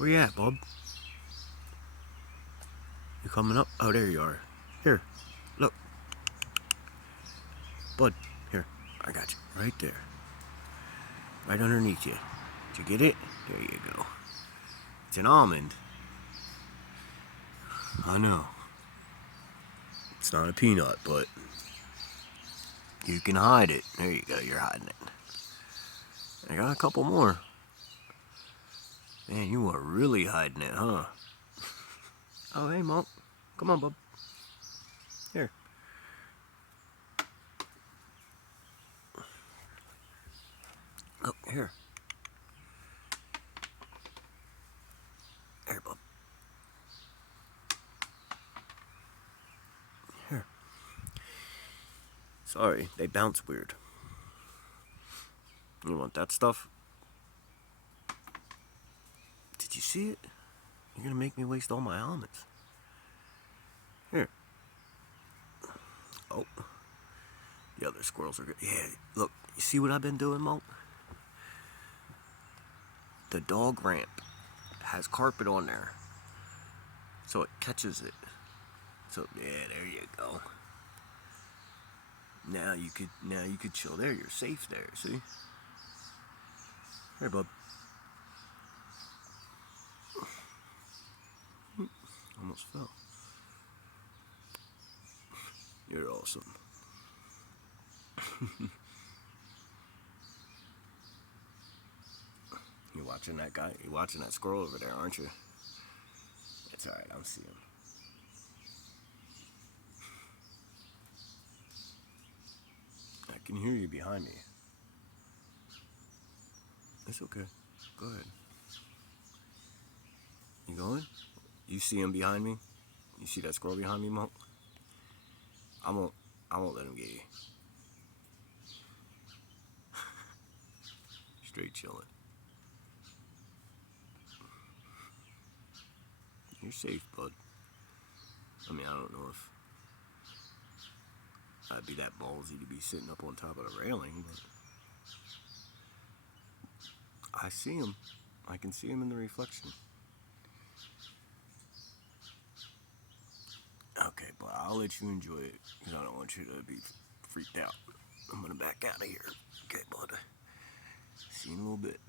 Where you at, bub? You coming up? Oh, there you are. Here, look. Bud, here. I got you. Right there. Right underneath you. Did you get it? There you go. It's an almond. I know. It's not a peanut, but you can hide it. There you go. You're hiding it. I got a couple more. Man, you are really hiding it, huh? Oh, hey, Monk. Come on, bub. Here. Look, here. Here, bub. Here. Sorry, they bounce weird. You want that stuff? Did you see it? You're gonna make me waste all my almonds. Here. Oh. The other squirrels are good. Yeah, look. You see what I've been doing, Monk? The dog ramp has carpet on there. So it catches it. So, yeah, there you go. Now you could chill there. You're safe there, see? Here, bub. Almost fell. You're awesome. You're watching that guy? You're watching that squirrel over there, aren't you? It's alright, I'll see him. I can hear you behind me. It's okay. Go ahead. You going? You see him behind me? You see that squirrel behind me, Monk? I won't let him get you. Straight chilling. You're safe, bud. I mean, I don't know if I'd be that ballsy to be sitting up on top of the railing, but I see him. I can see him in the reflection. Okay, but I'll let you enjoy it, because I don't want you to be freaked out. I'm gonna back out of here. Okay, bud. See you in a little bit.